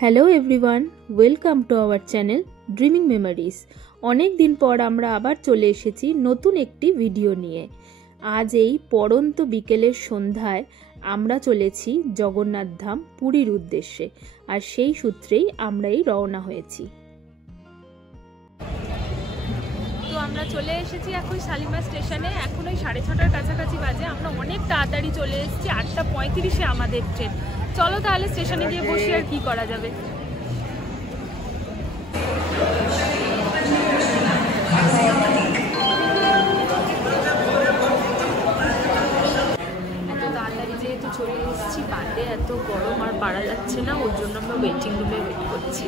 Hello everyone, welcome to our channel dreaming memories. অনেক দিন পর আমরা আবার চলে এসেছি নতুন একটি ভিডিও নিয়ে। আজ এই পড়ন্ত বিকেলের সন্ধ্যায় আমরা চলেছি জগন্নাথ ধাম পুরীর উদ্দেশ্যে, আর সেই সূত্রেই আমরা এই রওনা হয়েছি। তো আমরা চলে এসেছি এখন শালিমার স্টেশনে। এখন ওই 6:30টার কাছাকাছি বাজে। আমরা অনেক তাড়াতাড়ি চলে এসেছি, 8:35-এ আমাদের ট্রেন। চলো তাহলে স্টেশনে গিয়ে বসি, আর কি করা যাবে। এত তাড়াতাড়ি যেহেতু চলে এসেছি, বাদে এত গরম আর পারা যাচ্ছে না, ওর জন্য আমরা ওয়েটিং রুমে ওয়েট করছি।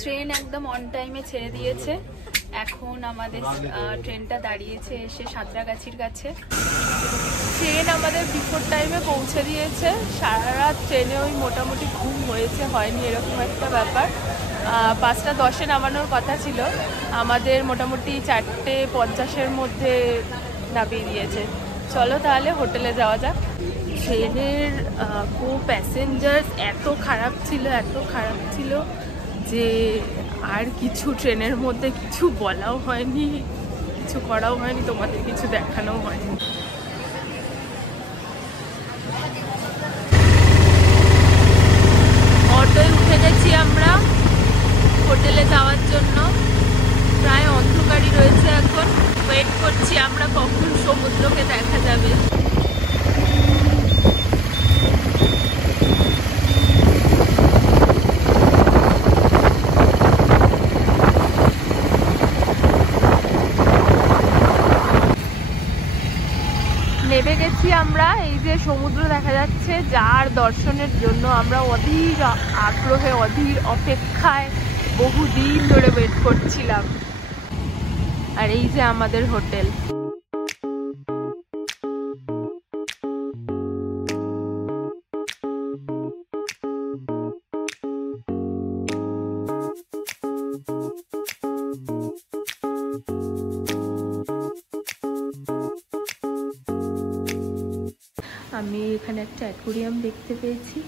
ট্রেন একদম অন টাইমে ছেড়ে দিয়েছে। এখন আমাদের ট্রেনটা দাঁড়িয়েছে এসে সাঁতরাগাছির কাছে। ট্রেন আমাদের বিফোর টাইমে পৌঁছে দিয়েছে। সারা রাত ট্রেনে ওই মোটামুটি ঘুম হয়েছে, হয়নি এরকম একটা ব্যাপার। 5:10-এ নামানোর কথা ছিল, আমাদের মোটামুটি 4:50-এর মধ্যে নামিয়ে দিয়েছে। চলো তাহলে হোটেলে যাওয়া যাক। ট্রেনের প্যাসেঞ্জার এত খারাপ ছিল যে আর কিছু ট্রেনের মধ্যে কিছু বলাও হয়নি, কিছু করাও হয়নি, তোমাদের কিছু দেখানোও হয়নি। অটোয় উঠে গেছি আমরা হোটেলে যাওয়ার জন্য। প্রায় অন্ধকারই রয়েছে এখন। ওয়েট করছি আমরা কখন সমুদ্রকে দেখা যাবে। নেমে গেছি আমরা, এই যে সমুদ্র দেখা যাচ্ছে, যার দর্শনের জন্য আমরা অধীর আগ্রহে, অধীর অপেক্ষায় বহুদিন ধরে ওয়েট করছিলাম। আর এই যে আমাদের হোটেল। আমি এখানে একটা অ্যাকোয়ারিয়াম দেখতে পেয়েছি,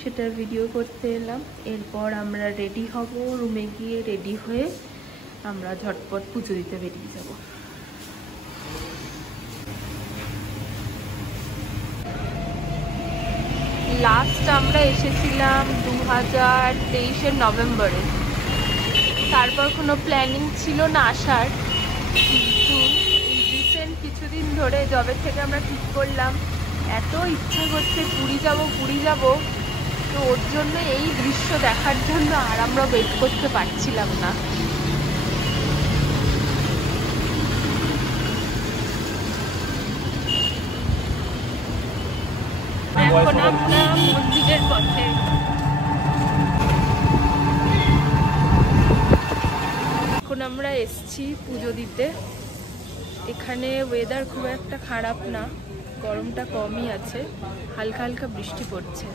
সেটার ভিডিও করতে এলাম। এরপর আমরা রেডি হব, রুমে গিয়ে রেডি হয়ে আমরা ঝটপট পুজো দিতে বেরিয়ে যাব। লাস্ট আমরা এসেছিলাম 2023-এর নভেম্বরে। তারপর কোনো প্ল্যানিং ছিল না আসার, কিন্তু রিসেন্ট কিছুদিন ধরে যবে থেকে আমরা ঠিক করলাম, এত ইচ্ছা করছে পুরী যাব, তো ওর জন্য এই দৃশ্য দেখার জন্য আর আমরা ওয়েট করতে পারছিলাম না। এখন আমরা মন্দিরের পথে। এখন আমরা এসছি পুজো দিতে। এখানে ওয়েদার খুব একটা খারাপ না, গরমটা কমই আছে, হালকা হালকা বৃষ্টি পড়ছে।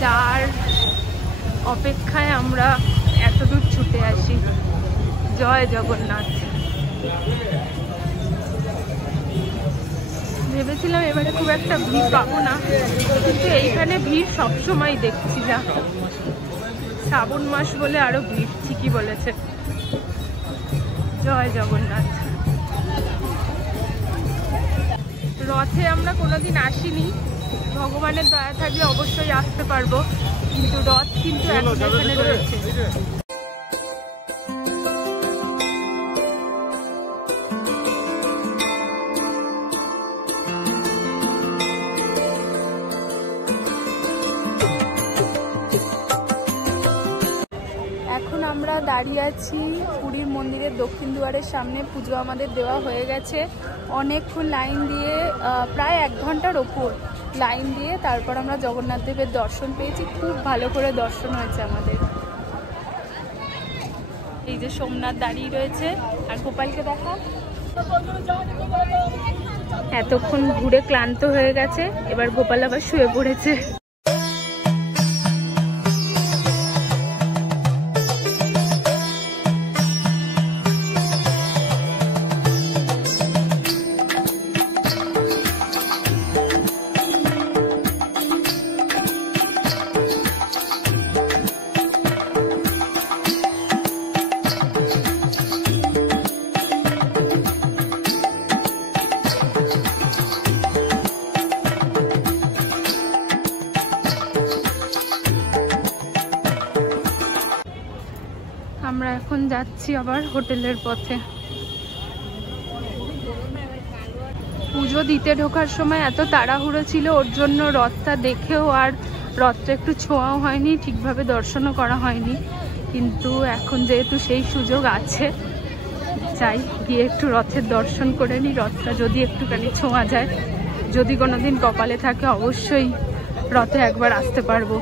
যার অপেক্ষায় আমরা এত দূর ছুটে আসি। জয় জগন্নাথ। ভেবেছিলাম এবারে খুব একটা ভিড় পাবো না, কিন্তু এইখানে ভিড় সবসময় দেখছি। যা শ্রাবণ মাস বলে আরো ভিড়, ঠিকই বলেছে। জয় জগন্নাথ। রথে আমরা কোনোদিন আসিনি, ভগবানের দয়া থাকলে অবশ্যই আসতে পারবো, কিন্তু রথ কিন্তু এখন এখানে রয়েছে। দাঁড়িয়ে আছি পুরীর মন্দিরের দক্ষিণ দুয়ারের সামনে। পুজো আমাদের দেওয়া হয়ে গেছে। অনেকক্ষণ লাইন দিয়ে, প্রায় 1 ঘন্টার ওপর লাইন দিয়ে তারপর আমরা জগন্নাথ দেবের দর্শন পেয়েছি। খুব ভালো করে দর্শন হয়েছে আমাদের। এই যে সোমনাথ দাঁড়িয়ে রয়েছে, আর গোপালকে দেখা। এতক্ষণ ঘুরে ক্লান্ত হয়ে গেছে, এবার গোপাল আবার শুয়ে পড়েছে। আমরা এখন যাচ্ছি আবার হোটেলের পথে। পুজো দিতে ঢোকার সময় এত তাড়াহুড়ো ছিল, ওর জন্য রথটা দেখেও আর রথটা একটু ছোঁয়াও হয়নি, ঠিকভাবে দর্শনও করা হয়নি। কিন্তু এখন যেহেতু সেই সুযোগ আছে, চাই গিয়ে একটু রথের দর্শন করে নিই। রথটা যদি একটুখানি ছোঁয়া যায়, যদি কোনোদিন কপালে থাকে, অবশ্যই রথে একবার আসতে পারবো।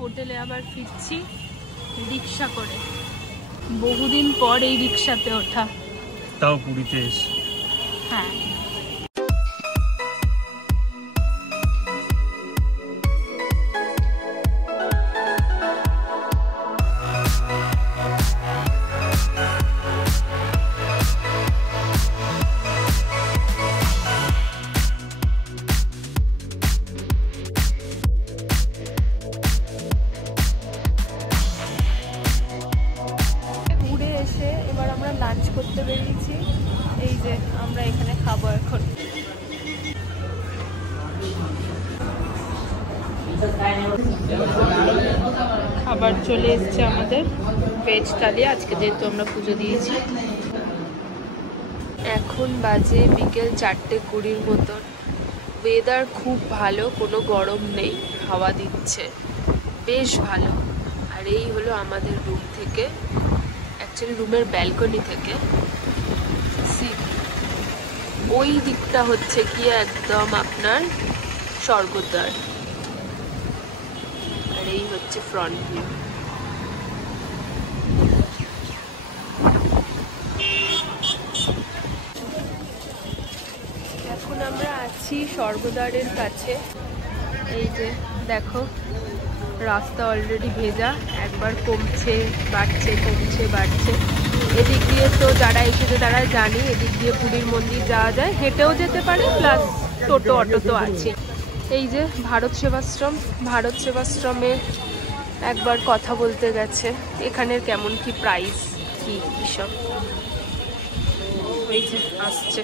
হোটেলে আবার ফিরছি রিক্সা করে। বহুদিন পর এই রিক্সাতে ওঠা, তাও পুরীতে এসে। হ্যাঁ, এবার আমরা লাঞ্চ করতে বেরিয়েছি। এই যে আমরা এখানে খাবো এখন। খাবার চলে এসছে আমাদের, ভেজ থালি, আজকে যেহেতু আমরা পুজো দিয়েছি। এখন বাজে বিকেল 4:20 মতন। ওয়েদার খুব ভালো, কোনো গরম নেই, হাওয়া দিচ্ছে, বেশ ভালো। আর এই হলো আমাদের রুম থেকে, রুমের ব্যালকনি থেকে ওই দিকটা হচ্ছে কি একদম আপনার স্বর্গদ্বার, আর এই হচ্ছে ফ্রন্ট ভিউ। এখন আমরা আছি স্বর্গদ্বারের কাছে। এই যে দেখো, রাস্তা অলরেডি ভেজা, একবার কমছে বাড়ছে, কমছে বাড়ছে। এদিক দিয়ে তো যারা এসেছে তারা জানি, এদিক দিয়ে পুরীর মন্দির যাওয়া যায়, হেঁটেও যেতে পারে, প্লাস টোটো অটো তো আছে। এই যে ভারত সেবাশ্রম, ভারত সেবাশ্রমে একবার কথা বলতে গেছে, এখানের কেমন কি প্রাইস কি সব। এই যে আসছে।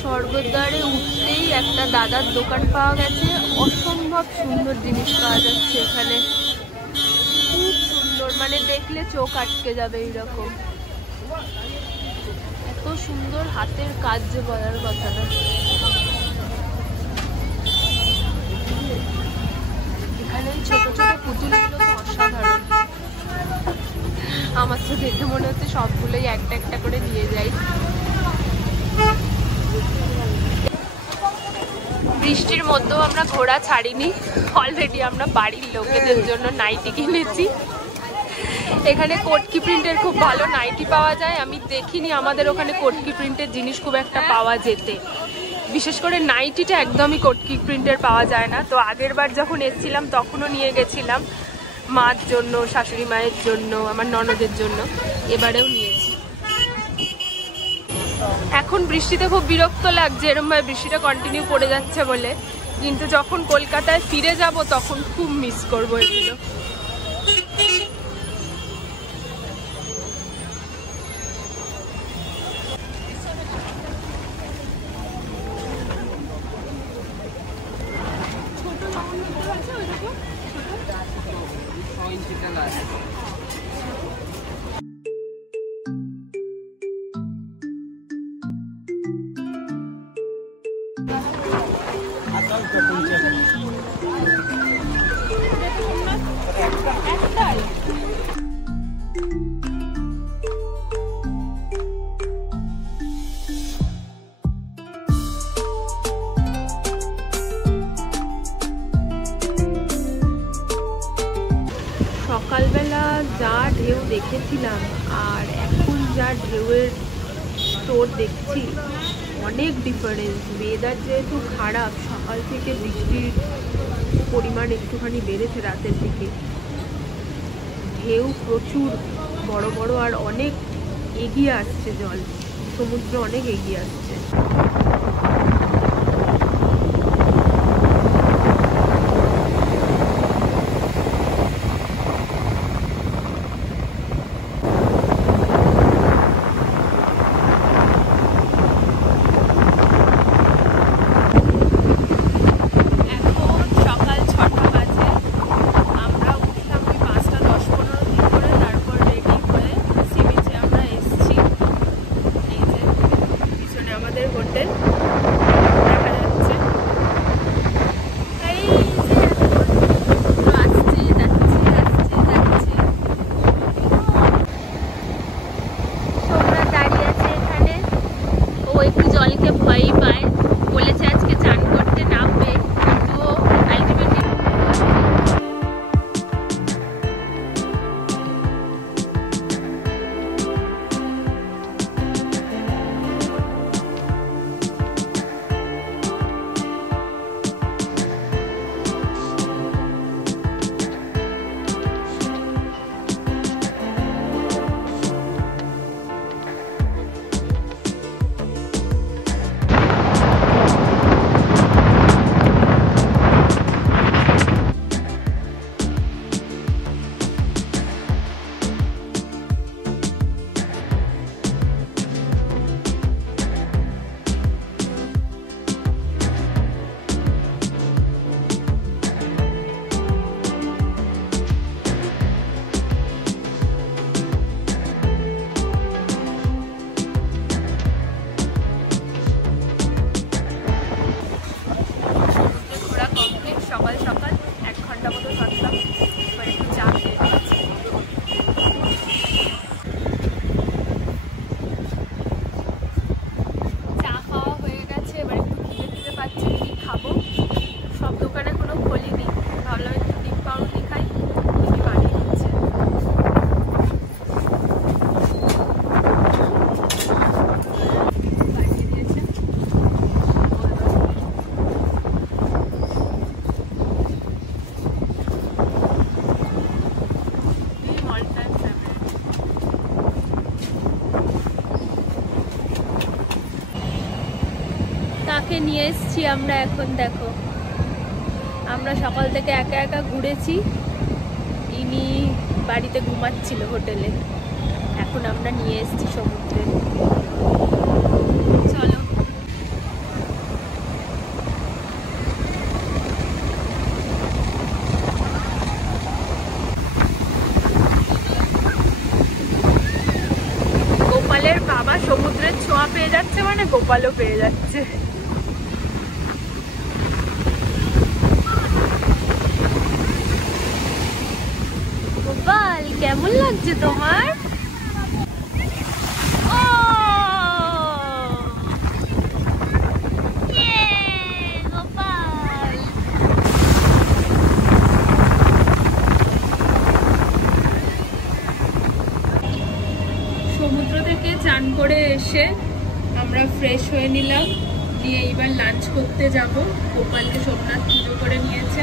স্বর্গদ্বারে উঠতেই একটা দাদার দোকান পাওয়া গেছে, অসম্ভব সুন্দর জিনিস পাওয়া যাচ্ছে এখানে, খুব সুন্দর, মানে দেখলে চোখ আটকে যাবে এইরকম। এত সুন্দর হাতের কাজ যে বলার কথা না। এখানে ছোট ছোট পুতুলগুলো তো অসাধারণ, আমার তো দেখে মনে হচ্ছে সবগুলোই একটা একটা করে নিয়ে যাই। বৃষ্টির মধ্যেও আমরা ঘোরা ছাড়িনি, অলরেডি আমরা বাড়ির লোকেদের জন্য নাইটি কিনেছি। এখানে কোটকি প্রিন্টের খুব ভালো নাইটি পাওয়া যায়। আমি দেখিনি আমাদের ওখানে কোটকি প্রিন্টের জিনিস খুব একটা পাওয়া যেতে, বিশেষ করে নাইটিটা একদমই কোটকি প্রিন্টের পাওয়া যায় না। তো আগের বার যখন এসেছিলাম তখনও নিয়ে গেছিলাম মার জন্য, শাশুড়ি মায়ের জন্য, আমার ননদের জন্য, এবারেও নিয়েছি। এখন বৃষ্টিতে খুব বিরক্ত লাগছে, এরমভাবে বৃষ্টিটা কন্টিনিউ পড়ে যাচ্ছে বলে, কিন্তু যখন কলকাতায় ফিরে যাব তখন খুব মিস করবো এগুলো। সকালবেলা যা ঢেউ দেখেছিলাম আর এখন যা ঢেউয়ের স্টোর দেখছি অনেক ডিফারেন্স। ওয়েদার যেহেতু খারাপ, সকাল থেকে বৃষ্টির পরিমাণ একটুখানি বেড়েছে রাতের দিকে, ঢেউ প্রচুর বড় বড় আর অনেক এগিয়ে আসছে, জল সমুদ্র অনেক এগিয়ে আসছে। তাকে নিয়ে এসেছি আমরা। এখন দেখো, আমরা সকাল থেকে একা একা ঘুরেছি, ইনি বাড়িতে ঘুমাচ্ছিল হোটেলে, এখন আমরা নিয়ে এসেছি সমুদ্রে। চলো। গোপালের বাবা সমুদ্রের ছোঁয়া পেয়ে যাচ্ছে মানে গোপালও পেয়ে যাচ্ছে। গোপাল, কেমন লাগছে তোমার? চান করে এসে আমরা ফ্রেশ হয়ে নিলাম, দিয়ে এবার লাঞ্চ করতে যাব। গোপালকে সোমনাথ পুজো করে নিয়েছে।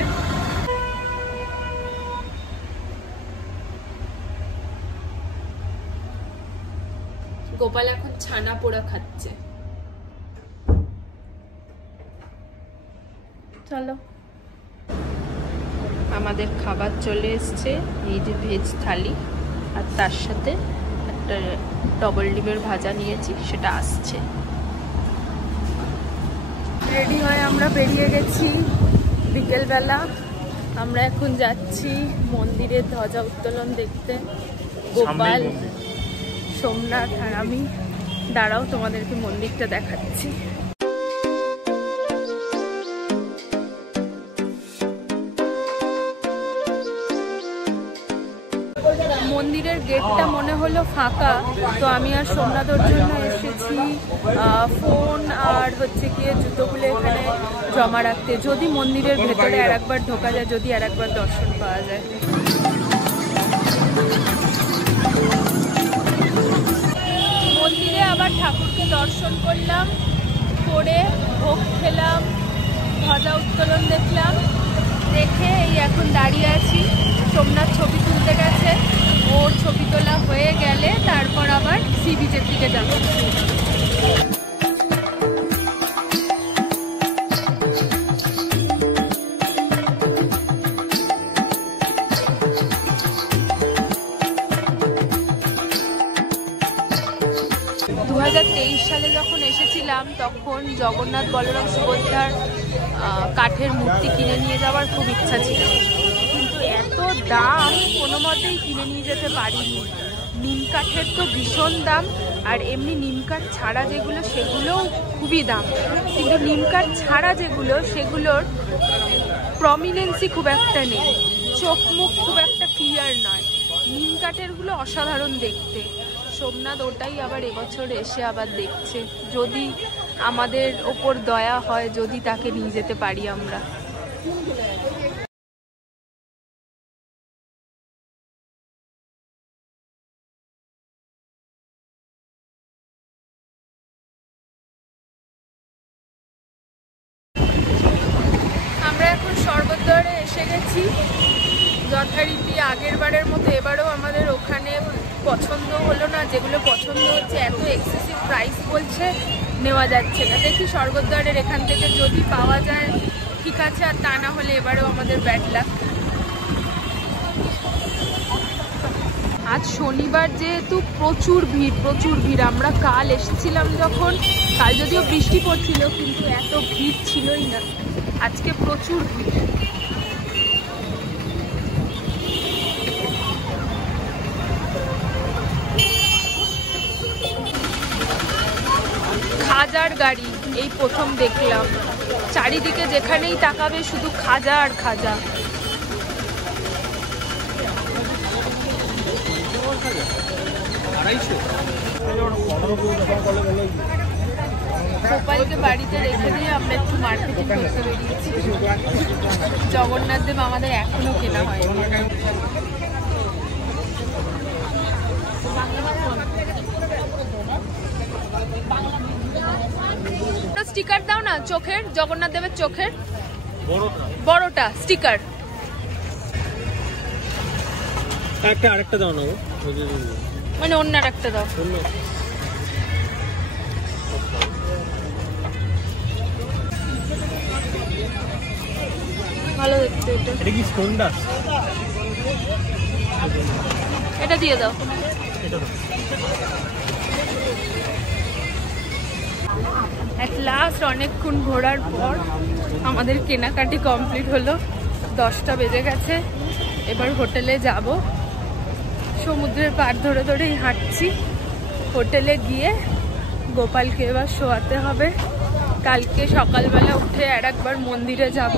গোপাল এখন ছানা পোড়া খাচ্ছে। চলো, আমাদের খাবার চলে এসছে। এই যে ভেজ থালি, আর তার সাথে একটা ডবল ডিমের ভাজা নিয়েছি, সেটা আসছে। রেডি হয়ে আমরা বেরিয়ে গেছি বিকেলবেলা। আমরা এখন যাচ্ছি মন্দিরের ধ্বজা উত্তোলন দেখতে। গোপাল, সোমনাথ আর আমি। দাঁড়াও, তোমাদেরকে মন্দিরটা দেখাচ্ছি। মন্দিরের গেটটা মনে হলো ফাঁকা, তো আমি আর সোমনাথের জন্য এসেছি ফোন আর হচ্ছে গিয়ে জুতোগুলো এখানে জমা রাখতে, যদি মন্দিরের ভেতরে আর একবার ঢোকা যায়, যদি আর একবার দর্শন পাওয়া যায়। মন্দিরে আবার ঠাকুরকে দর্শন করলাম, করে ভোগ খেলাম, ধ্বজা উত্তোলন দেখলাম, দেখে এই এখন দাঁড়িয়ে আছি। সোমনাথ ছবি তুলতে গেছে, ওর ছবি তোলা হয়ে গেলে তারপর আবার সি বিচের দিকে যাব। সালে যখন এসেছিলাম তখন জগন্নাথ বলরাম সুভদ্রার কাঠের মূর্তি কিনে নিয়ে যাওয়ার খুব ইচ্ছা ছিল, কিন্তু এত দাম কোনো মতেই কিনে নিয়ে যেতে পারিনি। নিম কাঠের তো ভীষণ দাম, আর এমনি নিম কাঠ ছাড়া যেগুলো সেগুলোও খুবই দাম, কিন্তু নিম কাঠ ছাড়া যেগুলো সেগুলোর প্রমিনেন্সি খুব একটা নেই, চোখ মুখ খুব একটা ক্লিয়ার নয়। নিম কাঠেরগুলো অসাধারণ দেখতে। সোমনাথ ওটাই আবার এবছর এসে আবার দেখছে, যদি আমাদের ওপর দয়া হয়, যদি তাকে নিয়ে যেতে পারি আমরা। আমরা এখন স্বর্গদ্বারে এসে গেছি যথারীতি। আগের বারের মতো এবারও আমাদের ওখানে পছন্দ হলো না, যেগুলো পছন্দ হচ্ছে এত এক্সেসিভ প্রাইস বলছে, নেওয়া যাচ্ছে না। দেখি স্বর্গদ্বারের এখান থেকে যদি পাওয়া যায় ঠিক আছে, আর তা না হলে এবারেও আমাদের ব্যাড লাক। আজ শনিবার যেহেতু প্রচুর ভিড়। আমরা কাল এসেছিলাম যখন, কাল যদিও বৃষ্টি পড়ছিল কিন্তু এত ভিড় ছিলই না, আজকে প্রচুর ভিড়। খাজার গাড়ি এই প্রথম দেখলাম, চারিদিকে যেখানেই তাকাবে শুধু খাজা আর খাজা। গোপালকে বাড়িতে রেখে দিয়ে আমরা একটু মার্কেটিং করতে বেরিয়েছি। জগন্নাথ দেব আমাদের এখনো কেনা হয়নি। স্টিকার দাও না চোখের, জগন্নাথ দেবের চোখের বড়টা স্টিকার। আরেকটা দাও না, মানে অন্য একটা দাও। ভালো দেখতে এটা। এটা কি স্টোনদাস? এটা দিয়ে দাও। এট লাস্ট অনেকক্ষণ ঘোরার পর আমাদের কেনাকাটি কমপ্লিট হলো। 10টা বেজে গেছে। এবার হোটেলে যাব। সমুদ্রের পাড় ধরে ধরেই হাঁটছি। হোটেলে গিয়ে গোপালকে এবার শোয়াতে হবে। কালকে সকালবেলা উঠে আর একবার মন্দিরে যাব।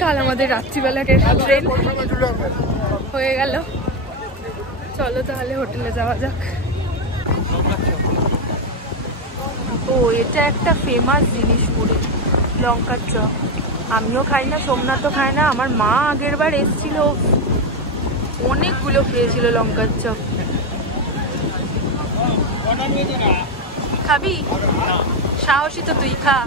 কাল আমাদের রাত্রিবেলা ট্রেন হয়ে গেল। চলো তাহলে হোটেলে যাওয়া যাক। ও এটা একটা ফেমাস জিনিস পুরী, লঙ্কার চপ। আমিও খাই না, সোমনাথও খায় না। আমার মা আগের বার এসেছিল, অনেকগুলো খেয়েছিল লঙ্কার চপ। খাবি? সাহসী তো তুই, খা।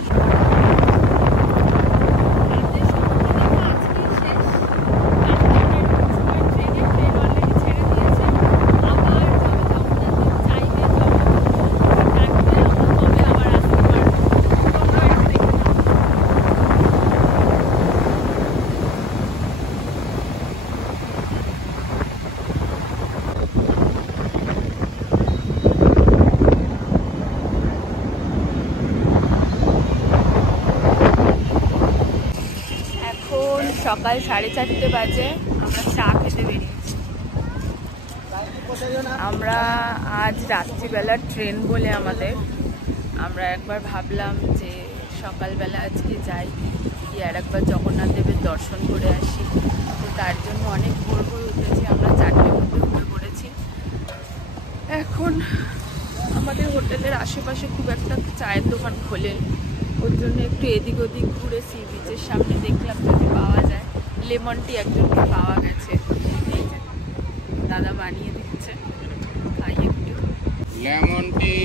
সকাল 4:30 বাজে, আমরা চা খেতে বেরিয়েছি। আমরা আজ রাত্রিবেলার ট্রেন বলে আমরা একবার ভাবলাম যে সকালবেলা আজকে যাই, কি আর একবার জগন্নাথ দেবের দর্শন করে আসি। তো তার জন্য অনেক ভোর ভোর উঠেছি, আমরা 4টের মধ্যে উঠে পড়েছি। এখন আমাদের হোটেলের আশেপাশে খুব একটা চায়ের দোকান খোলে, ওর জন্য একটু এদিক ওদিক ঘুরে সি বিচের সামনে দেখলাম যদি পাওয়া যায়। লেমন টি একজনকে পাওয়া গেছে, দাদা বানিয়ে দিচ্ছে, খাই একটু লেমন টি।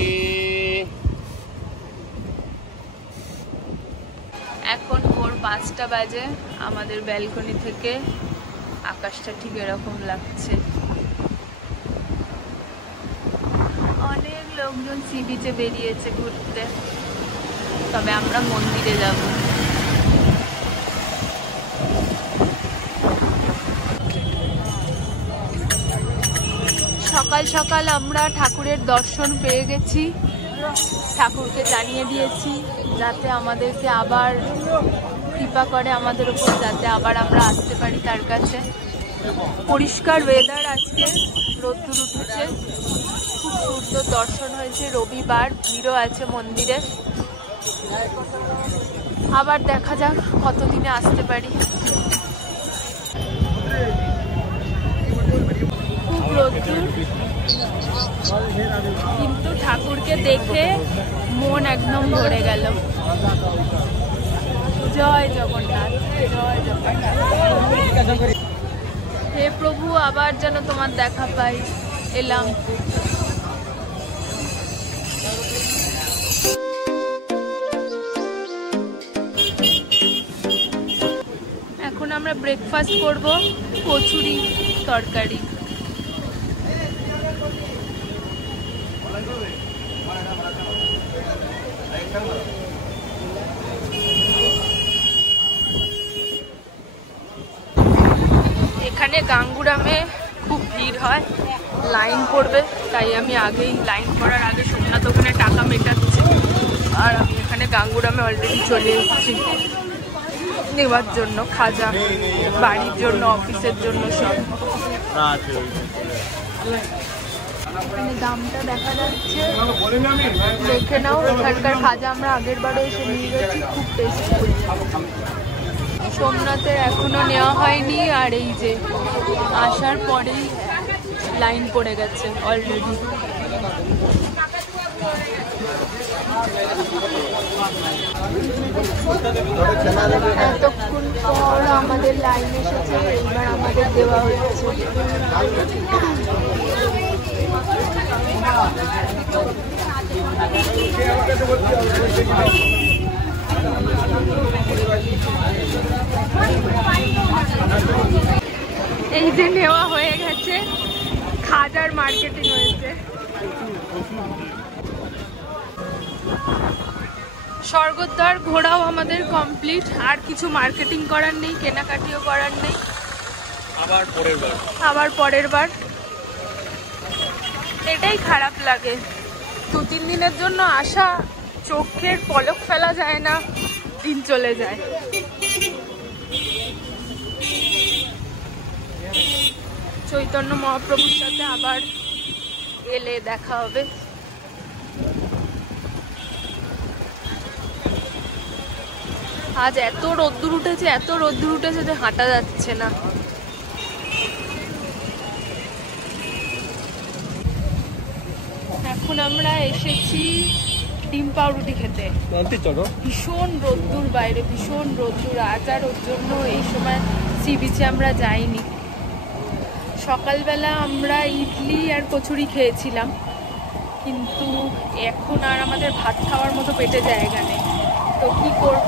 এখন ভোর 5টা বাজে, আমাদের ব্যালকনি থেকে আকাশটা ঠিক এরকম লাগছে। অনেক লোকজন সি বিচে বেরিয়েছে ঘুরতে, তবে আমরা মন্দিরে যাব। সকাল সকাল আমরা ঠাকুরের দর্শন পেয়ে গেছি, ঠাকুরকে জানিয়ে দিয়েছি যাতে আমাদেরকে আবার কৃপা করে আমাদের উপর, যাতে আবার আমরা আসতে পারি তার কাছে। পরিষ্কার ওয়েদার, আজকে রোদ্দুর উঠেছে, খুব সুন্দর দর্শন হয়েছে। রবিবার, ভিড়ও আছে মন্দিরে। আবার দেখা যাক কতদিনে আসতে পারি। খুব রোদ্দুর, কিন্তু ঠাকুরকে দেখে মন একদম ভরে গেল। জয় জগন্নাথ, জয় জগন্নাথ। হে প্রভু, আবার যেন তোমার দেখা পাই। এলাম। এখন আমরা ব্রেকফাস্ট করব, কচুরি তরকারি। এখানে গাঙ্গুরামে খুব ভিড় হয়, লাইন পড়বে, তাই আমি আগেই লাইন পড়ার আগে সোমনাথ ওখানে টাকা মেটাচ্ছে, আর আমি এখানে গাঙ্গুরামে অলরেডি চলে এসেছি নেওয়ার জন্য খাজা, বাড়ির জন্য, অফিসের জন্য সব। এখানে দামটা দেখা যাচ্ছে, দেখে নাও। এখানকার খাজা আমরা আগের বারও এসে নিয়ে গেছি, খুব টেস্টি। সোমনাথের এখনো নেওয়া হয়নি, আর এই যে আসার পরেই লাইন পড়ে গেছে অলরেডি। এতক্ষণ পর আমাদের লাইন এসেছে, এবার আমাদের দেওয়া হচ্ছে। এই যে নেওয়া হয়ে গেছে, খাজার মার্কেটিং হয়েছে। স্বর্গদ্বার ঘোরাও আমাদের কমপ্লিট, আর কিছু মার্কেটিং করার নেই, কেনাকাটিও করার নেই। আবার পরের বার। এটাই খারাপ লাগে, 2-3 দিনের জন্য আসা, চোখের পলক ফেলা যায় না, দিন চলে যায়। চৈতন্য মহাপ্রভুর সাথে আবার এলে দেখা হবে। আজ এত রোদ্দুর উঠেছে, এত রোদ্দুর উঠেছে যে হাঁটা যাচ্ছে না। এখন আমরা এসেছি ডিম পাউরুটি খেতে। ভীষণ রোদ্দুর বাইরে, ভীষণ রোদ্দুর। আজ আর ওর জন্য এই সময় সি বিচে আমরা যাইনি। সকালবেলা আমরা ইডলি আর কচুরি খেয়েছিলাম, কিন্তু এখন আর আমাদের ভাত খাওয়ার মতো পেটে জায়গা নেই। তো কি করব,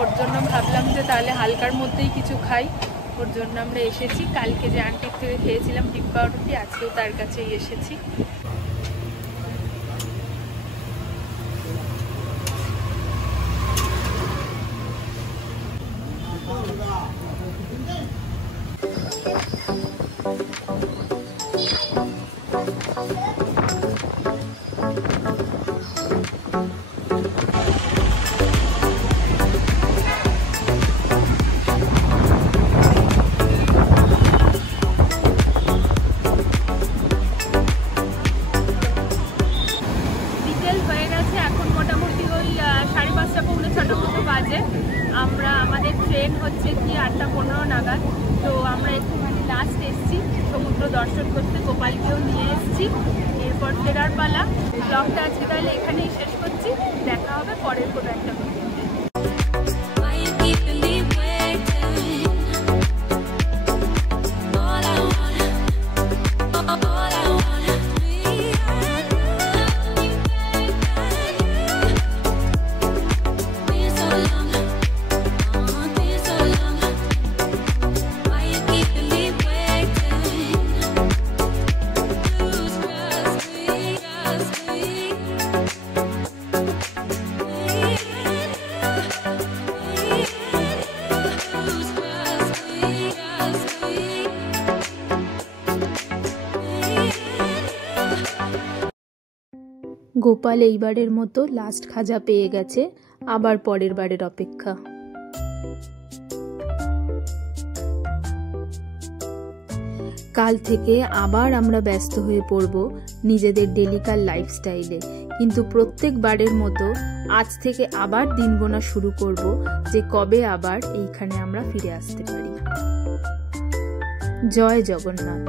ওর জন্য ভাবলাম যে তাহলে হালকার মধ্যেই কিছু খাই। ওর জন্য আমরা এসেছি, কালকে যে আন্টির থেকে খেয়েছিলাম ডিম পাউরুটি, আজকেও তার কাছেই এসেছি। আমরা আমাদের ট্রেন হচ্ছে কি 8:15 নাগাদ। তো আমরা একটুখানি লাস্ট এসেছি সমুদ্র দর্শন করতে, গোপালকেও নিয়ে এসেছি। এরপর ফেরার পালা। ব্লগটা আজকে তাহলে এখানেই শেষ করছি, দেখা হবে পরের কোনো একটা ভিডিওতে। গোপাল এইবারের মতো লাস্ট খাজা পেয়ে গেছে, আবার পরের বারের অপেক্ষা। কাল থেকে আবার আমরা ব্যস্ত হয়ে পড়ব নিজেদের ডেলিকার লাইফস্টাইলে, কিন্তু প্রত্যেকবারের মতো আজ থেকে আবার দিন গোনা শুরু করব যে কবে আবার এইখানে আমরা ফিরে আসতে পারি। জয় জগন্নাথ।